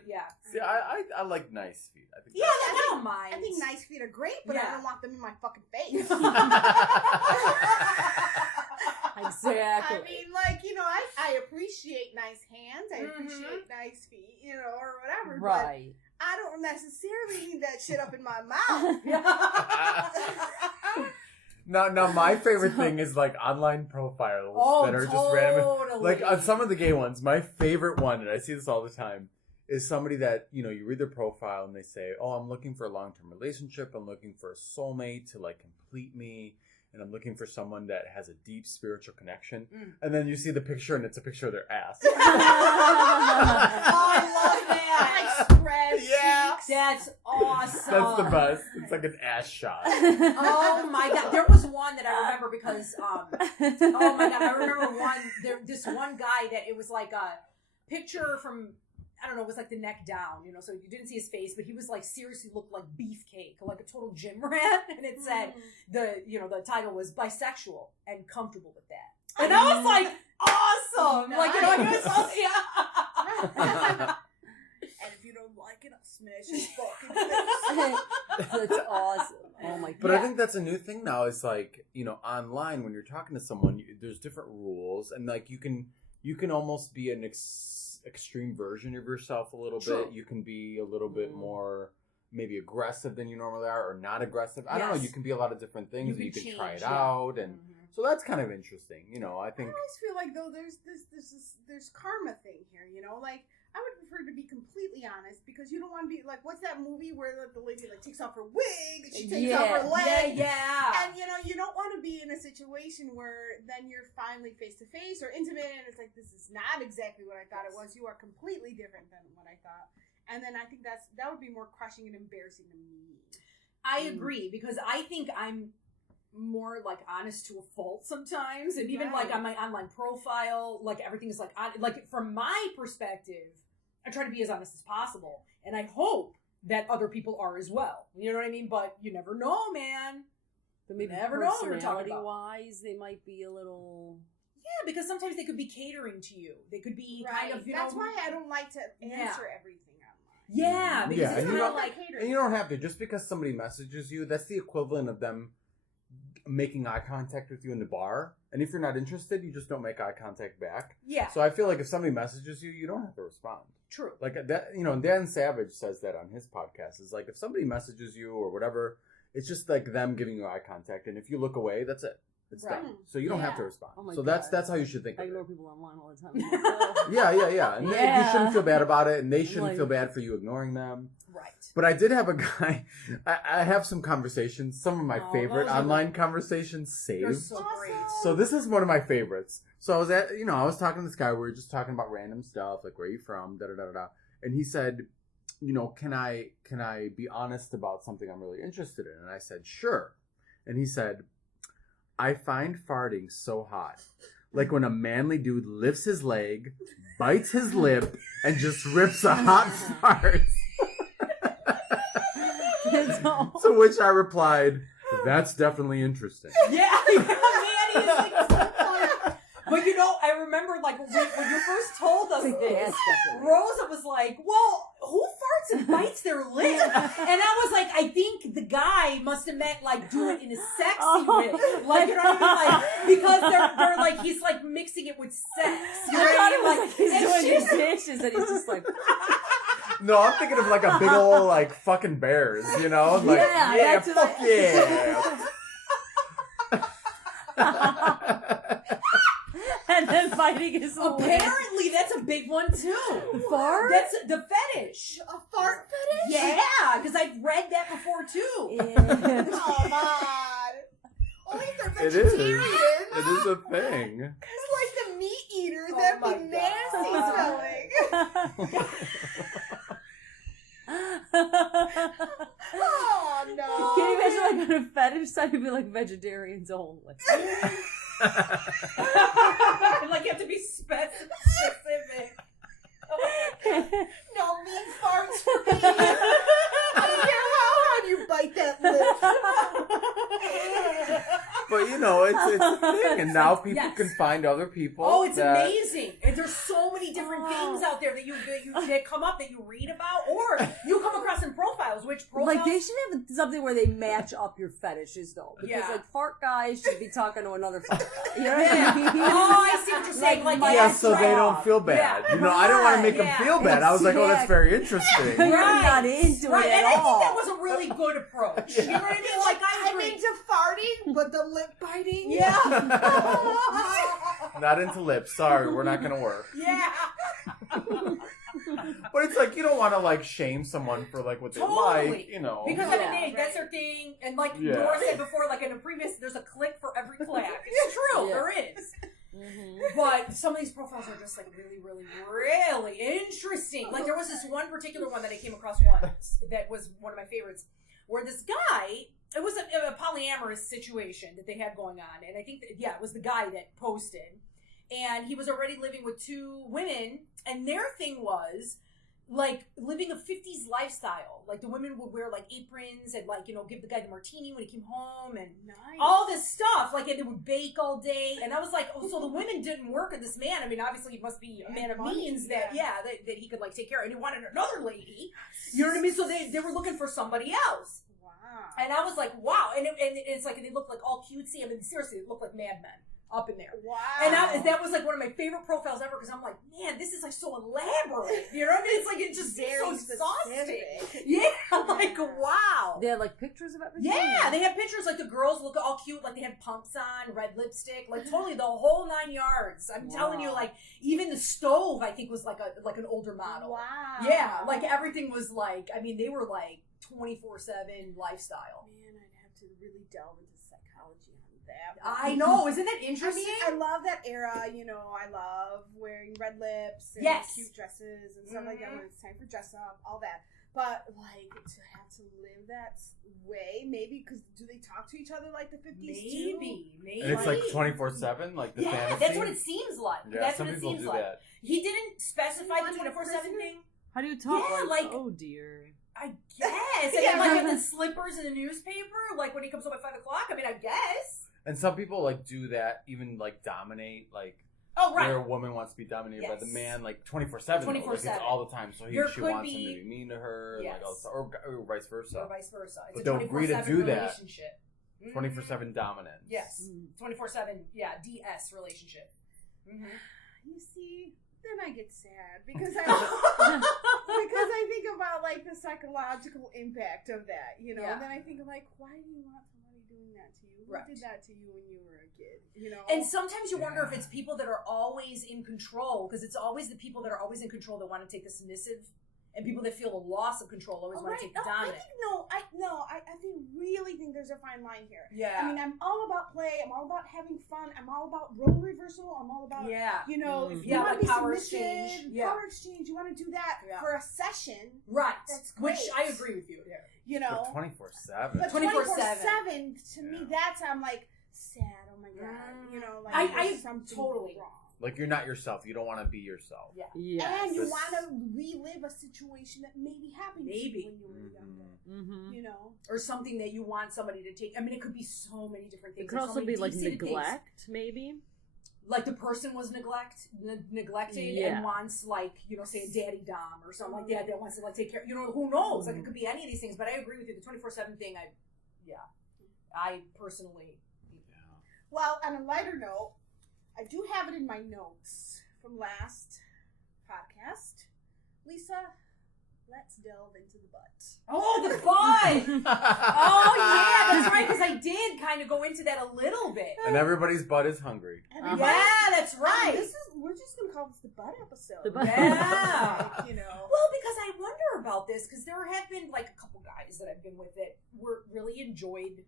See, I like nice feet. I think I don't mind. I think nice feet are great, but I don't want them in my fucking face. Exactly. I mean, like, you know, I appreciate nice hands. I appreciate nice feet, you know, or whatever. Right. But I don't necessarily need that shit up in my mouth. Now, my favorite thing is like online profiles that are just random. Like on some of the gay ones, my favorite one, and I see this all the time, is somebody that, you know, you read their profile and they say, oh, I'm looking for a long-term relationship. I'm looking for a soulmate to like complete me. And I'm looking for someone that has a deep spiritual connection. And then you see the picture and it's a picture of their ass. Oh, I love that. Like spread cheeks. That's awesome. That's the best. It's like an ass shot. Oh my god, there was one that I remember because oh my god, I remember this one guy that it was like a picture from, I don't know, it was like the neck down, you know, so you didn't see his face, but he was like seriously looked like beefcake, like a total gym rat, and it said the title was bisexual and comfortable with that, and I was like, awesome, nice. Like, you know, I guess, yeah. And if you don't like it, I'll smash your fucking face. That's awesome. Oh my god. But I think that's a new thing now. Is like, you know, online when you're talking to someone, there's different rules, and like you can almost be an extreme version of yourself a little bit. You can be a little bit more maybe aggressive than you normally are, or not aggressive. I don't know. You can be a lot of different things. You can try it out, and so that's kind of interesting. You know, I think I always feel like though there's karma thing here. You know, like I would prefer to be completely honest because you don't want to be like, what's that movie where the lady like takes off her wig and she takes off her leg? Yeah. And you know, you don't want to be in a situation where then you're finally face to face or intimate and it's like, this is not exactly what I thought it was. You are completely different than what I thought. And then I think that would be more crushing and embarrassing to me. I agree because I think I'm more like honest to a fault sometimes, and even like on my online profile, like everything is like from my perspective, I try to be as honest as possible, and I hope that other people are as well. You know what I mean? But you never know, man. But maybe never know what we're talking about. Wise, they might be a little. Yeah, because sometimes they could be catering to you. They could be kind of, That's why I don't like to answer everything. Yeah, because it's kind of like and you don't have to. Just because somebody messages you, that's the equivalent of them making eye contact with you in the bar. And if you're not interested, you just don't make eye contact back. Yeah. So I feel like if somebody messages you, you don't have to respond. True. Like that, you know, Dan Savage says that on his podcast. Is like if somebody messages you or whatever, it's just like them giving you eye contact, and if you look away, that's it. It's done. So you don't have to respond. Oh so God. that's how you should think of it. I ignore people online all the time. Yeah. And you shouldn't feel bad about it, and they shouldn't feel bad for you ignoring them. Right. But I did have a guy, I have some conversations, some of my favorite online conversations saved. So great. So this is one of my favorites. So I was talking to this guy, we were just talking about random stuff, like where are you from, da-da-da-da-da. And he said, you know, can I be honest about something I'm really interested in? And I said, sure. And he said, I find farting so hot. Like when a manly dude lifts his leg, bites his lip, and just rips a hot fart. To which I replied, that's definitely interesting. Yeah, Manny is like so funny. But you know, I remember like when you first told us this, Rosa was like, well, who farts and bites their lip? And I was like, I think the guy must have meant like do it in a sexy way. Like, you know what I mean? Like, because they're like, he's like mixing it with sex. You know what I mean? Like, he's doing his dishes and he's just like... No, I'm thinking of like a big old like fucking bears, you know? Like, yeah, fuck yeah. And then fighting his apparently that's a big one too. Fart? That's the fetish. A fart fetish? Yeah, because I've read that before too. Yeah. Come on. Only if they're vegetarian. It is a thing. Because like the meat eaters, that'd be nasty smelling. Oh no. Can you imagine like on a fetish side you'd be like vegetarians only? Like you have to be specific. No meat farts for me. I don't care how hard you bite that lip. But you know, it's a thing, and now people can find other people. Oh, it's amazing! And there's so many many different things out there that come up that you read about, or you come across in profiles. Which profiles? Like they should have something where they match up your fetishes, though, because like fart guys should be talking to another fart guy. You know what I mean? Oh, I see what you're saying. Like yeah, so they don't feel bad. Yeah. You know, I didn't want to make them feel bad. I was like, oh, that's very interesting. You're not into it at and all. I think that was a really good approach. You know what I mean? Like I'm into farting, but the lip biting. Yeah. Not into lips. Sorry, we're not gonna work. Yeah. But it's like you don't want to like shame someone for like what they like, you know. Because I mean, that's their thing, and like Nora said before, like in a previous, there's a click for every clack. It's true, there is. But some of these profiles are just like really, really, really interesting. Like there was this one particular one that I came across once that was one of my favorites, where this guy, it was a polyamorous situation that they had going on, and I think that, it was the guy that posted, and he was already living with 2 women, and their thing was like living a 50s lifestyle. Like the women would wear like aprons and like, you know, give the guy the martini when he came home and all this stuff. Like, and they would bake all day. And I was like, oh, so the women didn't work with this man. I mean, obviously he must be a man of means that he could like take care of. And he wanted another lady. You know what I mean? So they were looking for somebody else. Wow. And I was like, wow. And it's like, they looked like all cutesy. I mean, seriously, it looked like Mad Men up in there. Wow. And that was like one of my favorite profiles ever, because I'm like, man, this is like so elaborate. You know what I mean? It's like, it just seems so exhausting. Yeah, like, wow. They had like pictures of everything? Yeah, they had pictures, like the girls look all cute, like they had pumps on, red lipstick, like totally the whole 9 yards. I'm telling you, like, even the stove, I think, was like an older model. Wow. Yeah, like everything was like, I mean, they were like 24/7 lifestyle. Man, I'd have to really delve into psychology on that. I know, isn't that interesting? I mean, I love that era, you know, I love wearing red lips and cute dresses and stuff like that when it's time for dress up, all that. But, like, to have to live that way, maybe, because do they talk to each other like the 50s too? Maybe. And it's like 24/7, like the fantasy? That's what it seems like. Yeah, that's some what it people seems do like. that. He didn't specify the 24/7 thing. How do you talk? Yeah, like, oh dear. I guess. And then, like, in the slippers in the newspaper, like, when he comes up at 5 o'clock, I mean, I guess. And some people, like, do that, even, like, dominate, like, where a woman wants to be dominated by the man, like, 24/7. 24/7. Like, it's all the time. So she wants him to be mean to her, like, or vice versa. Or vice versa. It's but a they'll agree to do that. Relationship. 24/7 dominance. Yes. 24/7, DS relationship. You see, then I get sad because I think about like the psychological impact of that, you know. And then I think like, why do you want somebody doing that to you? Who did that to you when you were a kid? You know. And sometimes you wonder if it's people that are always in control, because it's always the people that are always in control that want to take the submissive, and people that feel a loss of control always want to take the dominant. I really think there's a fine line here. Yeah. I mean, I'm all about play. I'm all about having fun. I'm all about role reversal. I'm all about, you know, if you want to be power exchange, power exchange, you want to do that for a session. Right. That's great. Which I agree with you. Yeah. You know. But 24/7. But 24/7, to me, that's, I'm like, sad. Oh my God. You know, like, I something totally wrong. Like, you're not yourself. You don't want to be yourself. Yeah. And you want to relive a situation that maybe happened to you when you were younger. You know? Or something that you want somebody to take. I mean, it could be so many different things. It could also be like neglect, maybe. Like the person was neglected and wants, like, you know, say a daddy dom or something like that wants to, like, take care. You know, who knows? Like, it could be any of these things. But I agree with you. The 24/7 thing, I personally. Well, on a lighter note, I do have it in my notes from last podcast. Lisa, let's delve into the butt. Oh, the butt! Oh, yeah, that's right, because I did kind of go into that a little bit. And everybody's butt is hungry. Yeah, that's right. We're just going to call this the butt episode. The butt. Yeah. You know. Well, because I wonder about this, because there have been, like, a couple guys that I've been with that were really enjoyed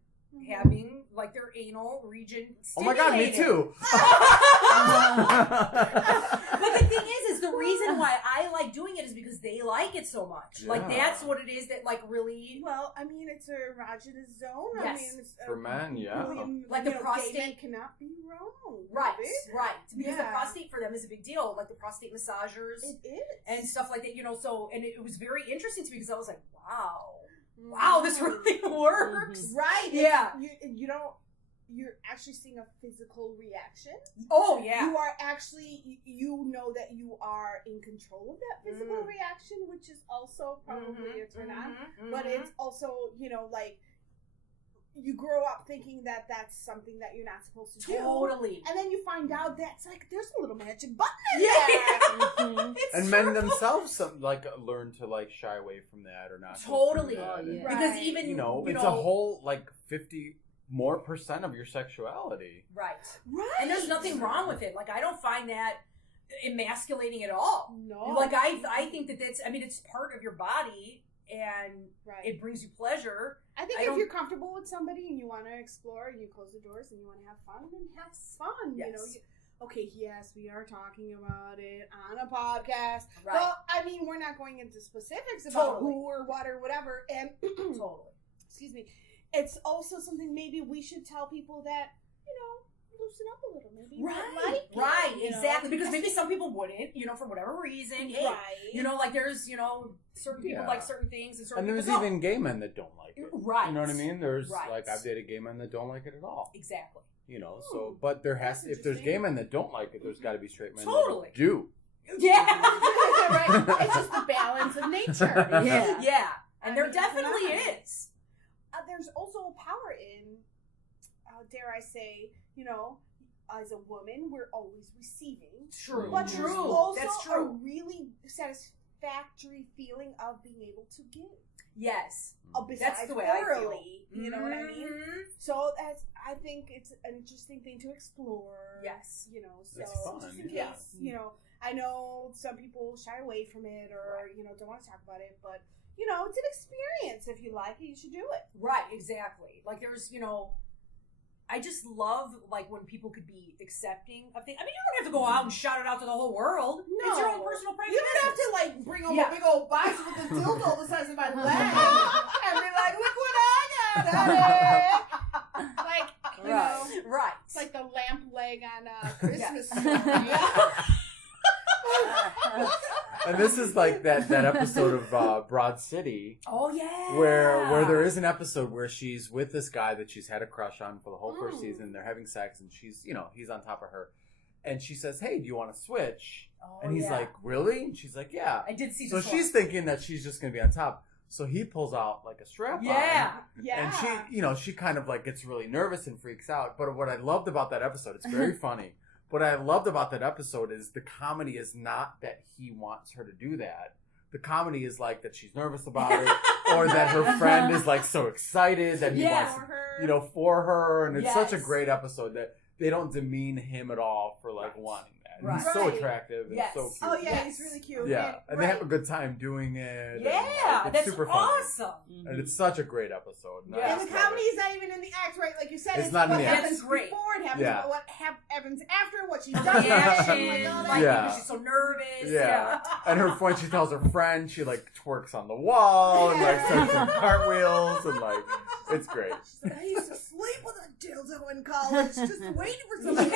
having, like, their anal region stimulated. Oh my God, me too. But the thing is the reason why I like doing it is because they like it so much. Like, that's what it is that, like, really. Well, I mean, it's a erogenous zone. Yes. I mean, it's for men, really, like the prostate gay men cannot be wrong. Right. Because the prostate for them is a big deal. Like the prostate massagers. It is. And stuff like that, you know. So, and it was very interesting to me because I was like, wow, this really works. Right. Yeah. You don't, you're actually seeing a physical reaction. Oh yeah. You are actually, you know that you are in control of that physical reaction, which is also probably a turn on. But it's also, you know, like, you grow up thinking that that's something that you're not supposed to do. Totally. And then you find out that's like, there's a little magic button in Yeah. there. And men themselves learn to like shy away from that or not. Totally. Oh, yeah. Because Right. even, You know, it's a whole like 50% more of your sexuality. Right. Right. And there's nothing wrong with it. Like, I don't find that emasculating at all. No. Like, I think that's, I mean, it's part of your body, and Right. it brings you pleasure. I think if you're comfortable with somebody and you want to explore and you close the doors and you want to have fun, then have fun. Yes. You know. Okay, yes, we are talking about it on a podcast. Right. Well, I mean, we're not going into specifics about Totally. who or what or whatever. And Totally. excuse me, it's also something maybe we should tell people that, you know, loosen up a little. Maybe you might like it, Right, you know? exactly. Because maybe some people wouldn't, you know, for whatever reason. Hey, Right. you know, like there's, you know, certain people Yeah. like certain things and certain And there's people even don't. gay men that don't like it. Right. You know what I mean? There's Right. like, I've dated gay men that don't like it at all. Exactly. You know, so, but there has That's if there's gay interesting. men that don't like it, there's got to be straight men Totally. that do. Yeah. Right. It's just the balance of nature. Yeah. Yeah. And I there mean, definitely yeah. is. There's also power in, dare I say, you know, as a woman, we're always receiving. True. But True. there's also That's a true. really satisfactory feeling of being able to give. Yes. Besides That's the way I feel. orally, you know what I mean? Mhm. So I think it's an interesting thing to explore. Yes. You know, so It's fun, just in case, yeah. you know, I know some people shy away from it or, you know, don't want to talk about it, but, you know, it's an experience. If you like it, you should do it. Right, exactly. Like there's, you know, I just love like when people could be accepting of things. I mean, you don't have to go out and shout it out to the whole world. It's your own personal private You don't have business. to like bring home Yeah. a big old box with a dildo the size of my leg and be like, look what I got, honey. Like, you know, Right. it's like the lamp leg on Christmas. And this is like that episode of Broad City Oh yeah. where there is an episode where she's with this guy that she's had a crush on for the whole first season. They're having sex and she's, you know, he's on top of her. And she says, "Hey, do you want to switch?" Oh, And he's yeah. like, "Really?" And she's like, "Yeah." I did see So this one. she's thinking that she's just going to be on top. So he pulls out like a strap Yeah. Yeah. And she, you know, she kind of like gets really nervous and freaks out. But what I loved about that episode, it's very funny. What I loved about that episode is the comedy is not that he wants her to do that. The comedy is like that she's nervous about it, or that her friend is like so excited that he Yeah. wants, you know, for her. And it's such a Yes. great episode that they don't demean him at all for like wanting that. Right. He's so Right. attractive and Yes. so cute. Oh, yeah, Yes. he's really cute. Yeah, and they have a good time doing it. and, Yeah, like, it's that's super funny. awesome. And it's such a great episode. And I Yeah. And just the love comedy it. is not even in the act, right? Like you said, It's not in what the act. happens That's great. before, it happens, Yeah. what happens after, what she does. The like, action, all like, that. Yeah. because she's so nervous. Yeah. And her when she tells her friend, she like twerks on the wall and like starts doing cartwheels and like it's great. She's like, I used to sleep with a dildo in college, just waiting for somebody.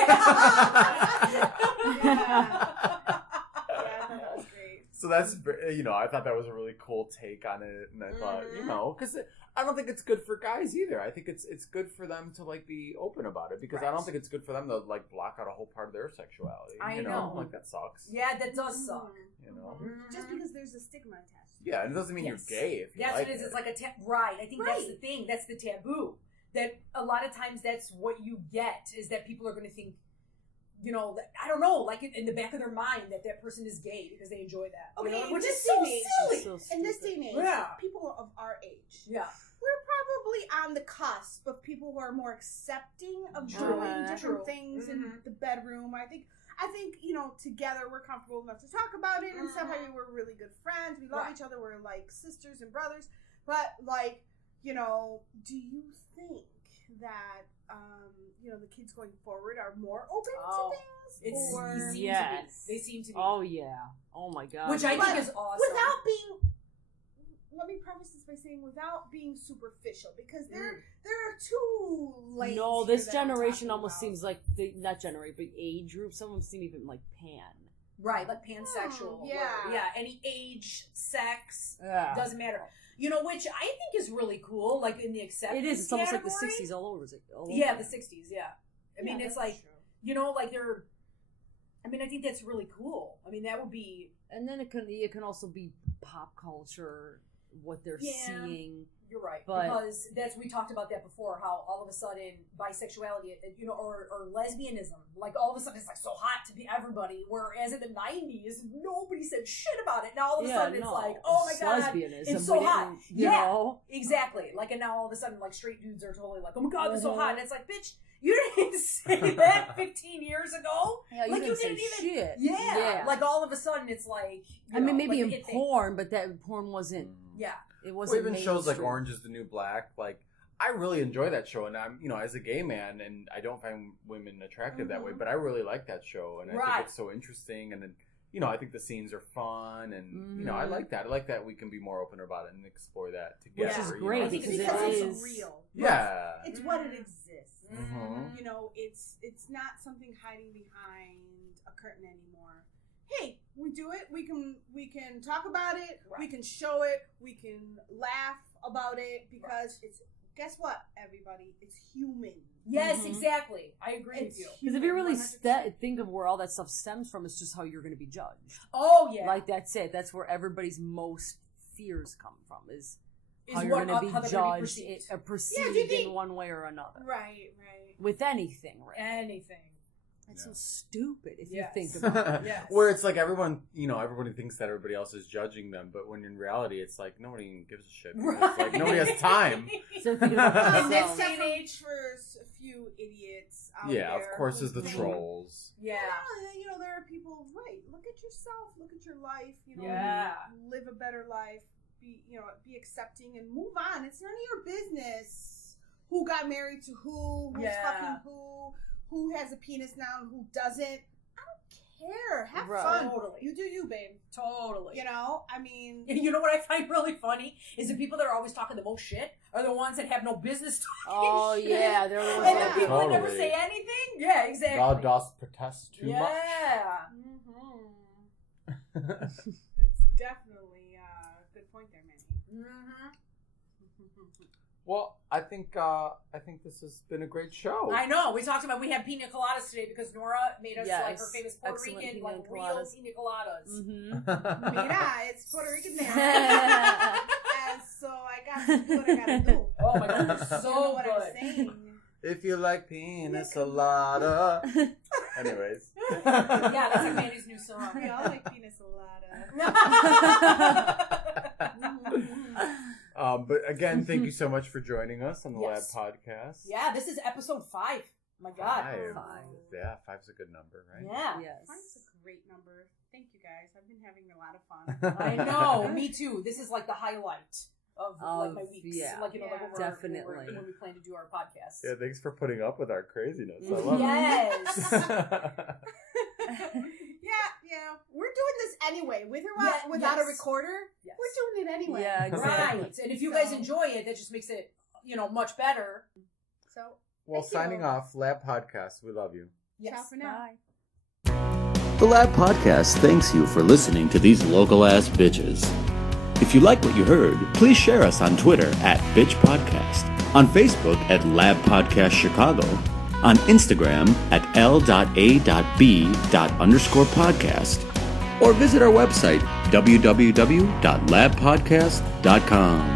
Yeah, that was great. So that's, you know, I thought that was a really cool take on it, and I thought, you know, because I don't think it's good for guys either. I think it's good for them to like be open about it, because I don't think it's good for them to like block out a whole part of their sexuality. I you know. Like that sucks. Yeah, that does suck. You know. Just because there's a stigma attached. Yeah, and it doesn't mean Yes. you're gay if you That's like what it is. it. It's like a right. I think that's Right. the thing. That's the taboo. That a lot of times that's what you get is that people are going to think, you know, that, I don't know, like in the back of their mind that person is gay because they enjoy that. You Okay, know? in Which this is so day and age- silly. So In this stupid. day and age, Yeah. people of our age, Yeah. we're probably on the cusp of people who are more accepting of True. doing different True. things in Mhm. the bedroom. I think, you know, together we're comfortable enough to talk about it and stuff. I mean, we're really good friends. We love Right. each other. We're like sisters and brothers. But like, you know, do you think that you know, the kids going forward are more open Oh, to things? It's or they seem Yes. to be. They seem to be. Oh yeah. Oh my god. Which I But think is awesome. without being, let me preface this by saying, without being superficial, because there are two lanes. No, here this that I'm generation talking almost about. seems like not generation, but age group. Some of them seem even like pan. Right, like pansexual. yeah. Yeah, any age, sex, Yeah. doesn't matter. You know, which I think is really cool, like in the acceptance It is. It's almost like the category. 60s all over. Yeah, the 60s, yeah. I mean, Yeah, it's that's like, true. you know, like they're, I mean, I think that's really cool. I mean, that would be, And then it can also be pop culture, what they're Yeah. seeing. you're right. But- Because we talked about that before, how all of a sudden bisexuality, you know, or lesbianism, like all of a sudden it's like so hot to be everybody, whereas in the 90s, nobody said shit about it. Now all of a sudden it's like, oh my God, lesbianism. it's so we hot. didn't, you Yeah. know? Exactly. Like, and now all of a sudden, like, straight dudes are totally like, oh my God, they're so Mhm. hot. And it's like, bitch, you didn't say that 15 years ago. Yeah, you Like, didn't you say didn't even- shit. Yeah. Like, all of a sudden, it's like, I mean, maybe like, in porn, but that porn wasn't. Yeah. It Or wasn't. even shows like mainstream. Orange is the New Black. Like, I really enjoy that show, and I'm, you know, as a gay man, and I don't find women attractive that way, but I really like that show, and I Right. think it's so interesting, and then, you know, I think the scenes are fun, and you know, I Mhm. like that. I like that we can be more open about it and explore that together. Which is you great, know? because It's it because is- it's real. Yeah. It's what it exists. Mhm. You know, it's not something hiding behind a curtain anymore. Hey, we do it. We can talk about it. We Right. can show it. We can laugh about it because it's. Guess what, everybody? It's human. Yes, Mhm. exactly. I agree It's with you. Because if you really 100%. think of where all that stuff stems from, it's just how you're going to be judged. Oh, yeah. Like that's it. That's where everybody's most fears come from. Is how Is you're what- going to how be they're gonna be judged, perceived. perceived do you think- in one way or another. Right. With anything, right? Anything. It's Yeah. so stupid if Yes. you think about it. Yes. Where it's like everybody thinks that everybody else is judging them, but when in reality, it's like nobody even gives a shit. It's like nobody has time. So thinking about And myself. this separates for a few idiots out Yeah, there. of course, who there's the think- trolls. Yeah. You know, there are people. Right. Look at yourself. Look at your life. You know, Yeah. live a better life. Be accepting and move on. It's none of your business who got married to who's Yeah. fucking who has a penis now and who doesn't. I don't care. Have Right. fun. Totally. You do you, babe. Totally. You know, I mean, You know what I find really funny is the people that are always talking the most shit are the ones that have no business talking Oh shit. yeah, they're the ones And that the people that never Totally. say anything. Yeah, exactly. Thou dost protest too yeah. that's definitely a good point there, Manny. Mm-hmm. Well, I think this has been a great show. I know. We talked about we had pina coladas today because Nora made us like her Yes. famous Puerto Excellent Rican pina like real coladas. pina coladas. Mm-hmm. Mira, it's Puerto Rican there. And so I got to do what I gotta do. Oh my God, You know so what good. I'm saying? If you like pina colada. Anyways. Yeah, that's like Manny's new song. We all like pina colada. But again, thank you so much for joining us on the Yes. Lab Podcast. Yeah, this is episode 5. My God. Five. Yeah, 5's a good number, right? Yeah. Yes. Five's a great number. Thank you guys. I've been having a lot of fun. I know. Me too. This is like the highlight of like my Of- weeks. yeah. Like, you know, like when Definitely. when we plan to do our podcast. Yeah, thanks for putting up with our craziness. I love Yes. Yeah. We're doing this anyway, with or Yeah, without a yes. recorder. Yes. We're doing it anyway. Yeah, exactly. Right. And if you guys So- enjoy it, that just makes it, you know, much better. So, Well, Thank you. signing off, Lab Podcast. We love you. ciao for now. Bye. The Lab Podcast thanks you for listening to these local ass bitches. If you like what you heard, please share us on Twitter at Bitch Podcast, on Facebook at Lab Podcast Chicago, on Instagram at l.a.b._podcast, or visit our website www.labpodcast.com.